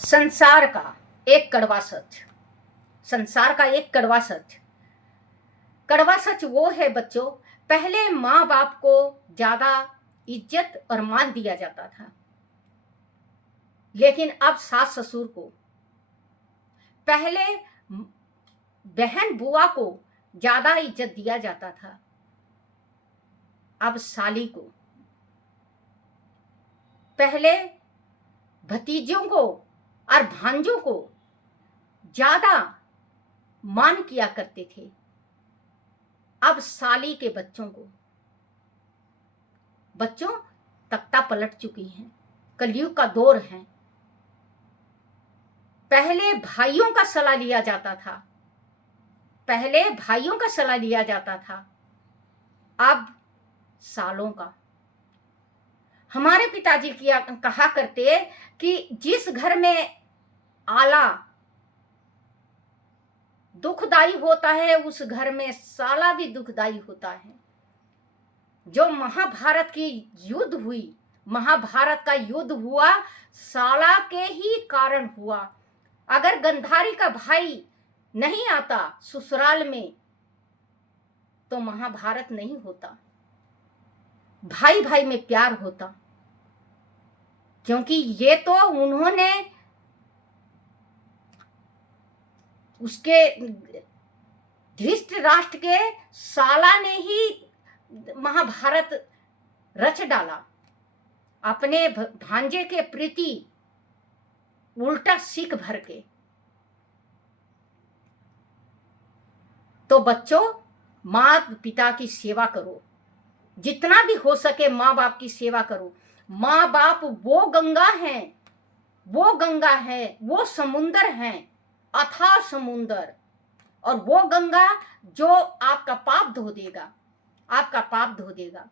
संसार का एक कड़वा सच। संसार का एक कड़वा सच। कड़वा सच वो है बच्चों, पहले माँ बाप को ज्यादा इज्जत और मान दिया जाता था, लेकिन अब सास ससुर को, पहले बहन बुआ को ज्यादा इज्जत दिया जाता था, अब साली को, पहले भतीजों को और भांजों को ज्यादा मान किया करते थे, अब साली के बच्चों को। बच्चों, तख्ता पलट चुकी हैं, कलयुग का दौर है। पहले भाइयों का सलाह लिया जाता था, पहले भाइयों का सलाह लिया जाता था, अब सालों का। हमारे पिताजी किया कहा करते कि जिस घर में आला दुखदाई होता है उस घर में साला भी दुखदाई होता है। जो महाभारत की युद्ध हुई, महाभारत का युद्ध हुआ साला के ही कारण हुआ। अगर गंधारी का भाई नहीं आता ससुराल में तो महाभारत नहीं होता, भाई भाई में प्यार होता। क्योंकि ये तो उन्होंने उसके धृतराष्ट्र के साला ने ही महाभारत रच डाला, अपने भांजे के प्रति उल्टा सिख भर के। तो बच्चों, माँ पिता की सेवा करो, जितना भी हो सके माँ बाप की सेवा करो। माँ बाप वो गंगा है, वो गंगा है, वो समुंदर है, अथाह समुंदर, और वो गंगा जो आपका पाप धो देगा, आपका पाप धो देगा।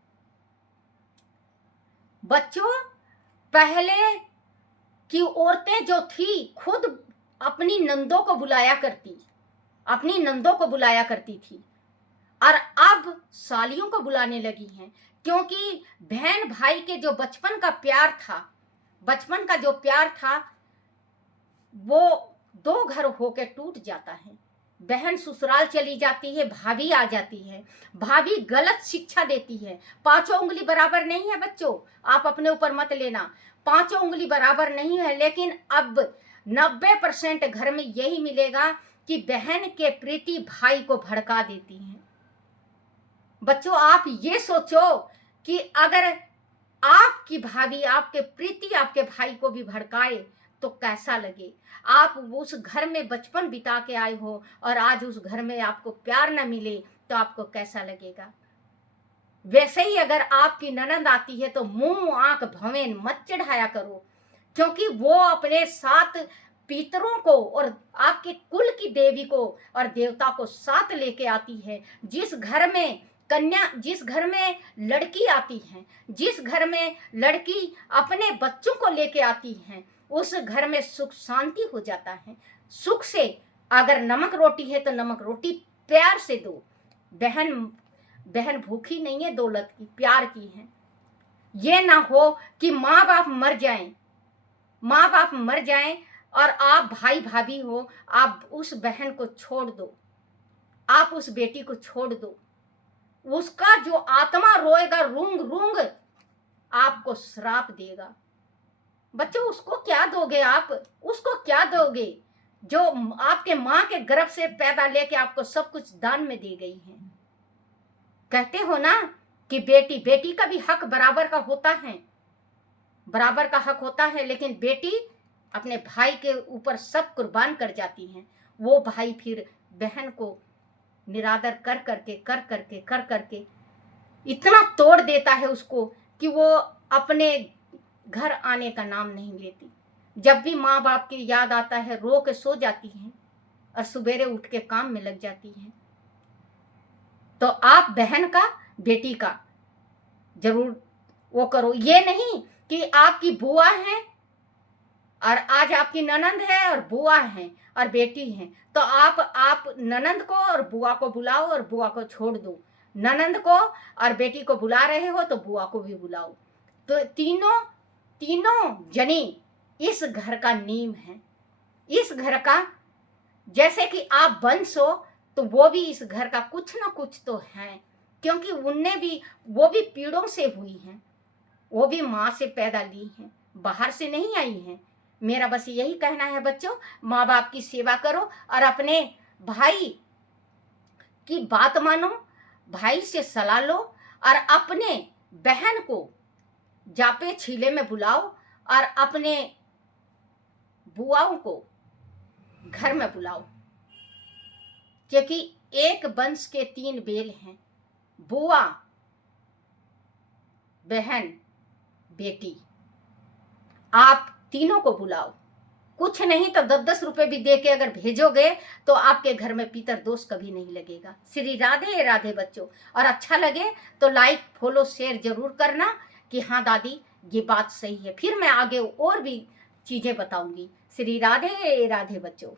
बच्चों, पहले की औरतें जो थी खुद अपनी नंदों को बुलाया करती, अपनी नंदों को बुलाया करती थी, और अब सालियों को बुलाने लगी हैं। क्योंकि बहन भाई के जो बचपन का प्यार था, बचपन का जो प्यार था वो दो घर होके टूट जाता है। बहन ससुराल चली जाती है, भाभी आ जाती है, भाभी गलत शिक्षा देती है। पांचों उंगली बराबर नहीं है बच्चों, आप अपने ऊपर मत लेना, पांचों उंगली बराबर नहीं है। लेकिन अब 90% घर में यही मिलेगा कि बहन के प्रति भाई को भड़का देती हैं। बच्चों, आप ये सोचो कि अगर आपकी भाभी आपके प्रति आपके भाई को भी भड़काए तो कैसा लगे। आप उस घर में बचपन बिता के आए हो और आज उस घर में आपको प्यार न मिले तो आपको कैसा लगेगा। वैसे ही अगर आपकी ननद आती है तो मुंह आंख भवें मत चढ़ाया करो, क्योंकि वो अपने साथ पितरों को और आपके कुल की देवी को और देवता को साथ लेके आती है। जिस घर में कन्या, जिस घर में लड़की आती है, जिस घर में लड़की अपने बच्चों को लेके आती है, उस घर में सुख शांति हो जाता है। सुख से अगर नमक रोटी है तो नमक रोटी प्यार से दो। बहन भूखी नहीं है दौलत की, प्यार की है। ये ना हो कि माँ बाप मर जाएं, माँ बाप मर जाएं और आप भाई भाभी हो, आप उस बहन को छोड़ दो, आप उस बेटी को छोड़ दो। उसका जो आत्मा रोएगा रूंग रूंग, आपको श्राप देगा। बच्चों, उसको क्या दोगे आप, उसको क्या दोगे जो आपके माँ के गर्भ से पैदा लेके आपको सब कुछ दान में दे गई है। कहते हो ना कि बेटी का भी हक बराबर का होता है, बराबर का हक होता है, लेकिन बेटी अपने भाई के ऊपर सब कुर्बान कर जाती है। वो भाई फिर बहन को निरादर कर करके इतना तोड़ देता है उसको कि वो अपने घर आने का नाम नहीं लेती। जब भी माँ बाप की याद आता है रो के सो जाती हैं और सुबेरे उठ के काम में लग जाती हैं। तो आप बहन का, बेटी का जरूर वो करो। ये नहीं कि आपकी बुआ है और आज आपकी ननंद है और बुआ है और बेटी है, तो आप ननंद को और बुआ को बुलाओ और बुआ को छोड़ दो। ननंद को और बेटी को बुला रहे हो तो बुआ को भी बुलाओ। तो तीनों जनी इस घर का नीम है, इस घर का। जैसे कि आप वंश हो तो वो भी इस घर का कुछ ना कुछ तो है, क्योंकि उनने भी, वो भी पीड़ों से हुई हैं, वो भी माँ से पैदा ली हैं, बाहर से नहीं आई हैं। मेरा बस यही कहना है बच्चों, माँ बाप की सेवा करो और अपने भाई की बात मानो, भाई से सलाह लो और अपने बहन को जापे छीले में बुलाओ और अपने बुआओं को घर में बुलाओ, क्योंकि एक वंश के 3 बेल हैं, बुआ, बहन, बेटी। आप तीनों को बुलाओ, कुछ नहीं तो 10-10 रुपए भी दे के अगर भेजोगे तो आपके घर में पितर दोष कभी नहीं लगेगा। श्री राधे राधे बच्चों। और अच्छा लगे तो लाइक फॉलो शेयर जरूर करना कि हाँ दादी ये बात सही है, फिर मैं आगे और भी चीजें बताऊंगी। श्री राधे राधे बच्चों।